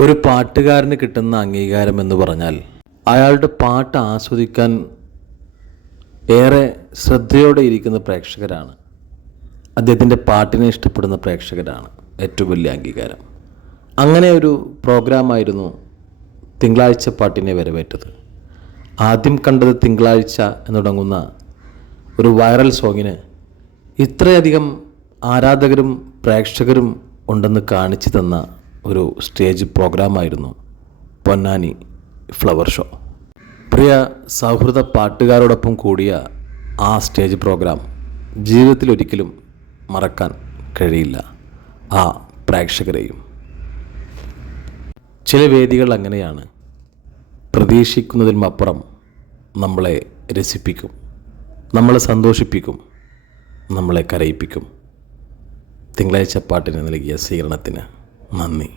ഒരു പാട്ടുകാരന് കിട്ടുന്ന അംഗീകാരം എന്ന് പറഞ്ഞാൽ അയാളുടെ പാട്ട് ആസ്വദിക്കാൻ ഏറെ ശ്രദ്ധയോടെ ഇരിക്കുന്ന പ്രേക്ഷകരാണ്. അദ്ദേഹത്തിൻ്റെ പാട്ടിനെ ഇഷ്ടപ്പെടുന്ന പ്രേക്ഷകരാണ് ഏറ്റവും വലിയ അംഗീകാരം. അങ്ങനെ ഒരു പ്രോഗ്രാമായിരുന്നു തിങ്കളാഴ്ച പാട്ടിനെ വരവേറ്റത്. ആദ്യം കണ്ടത് തിങ്കളാഴ്ച എന്ന് തുടങ്ങുന്ന ഒരു വൈറൽ സോങ്ങിന് ഇത്രയധികം ആരാധകരും പ്രേക്ഷകരും ഉണ്ടെന്ന് കാണിച്ചു തന്ന ഒരു സ്റ്റേജ് പ്രോഗ്രാമായിരുന്നു പൊന്നാനി ഫ്ലവർ ഷോ. പ്രിയ സൗഹൃദ പാട്ടുകാരോടൊപ്പം കൂടിയ ആ സ്റ്റേജ് പ്രോഗ്രാം ജീവിതത്തിലൊരിക്കലും മറക്കാൻ കഴിയില്ല ആ പ്രേക്ഷകരെയും. ചില വേദികൾ അങ്ങനെയാണ്, പ്രതീക്ഷിക്കുന്നതിനും അപ്പുറം നമ്മളെ രസിപ്പിക്കും, നമ്മളെ സന്തോഷിപ്പിക്കും, നമ്മളെ കരയിപ്പിക്കും. തിങ്കളാഴ്ച പാട്ടിന് നൽകിയ സ്വീകരണത്തിന് നന്ദി.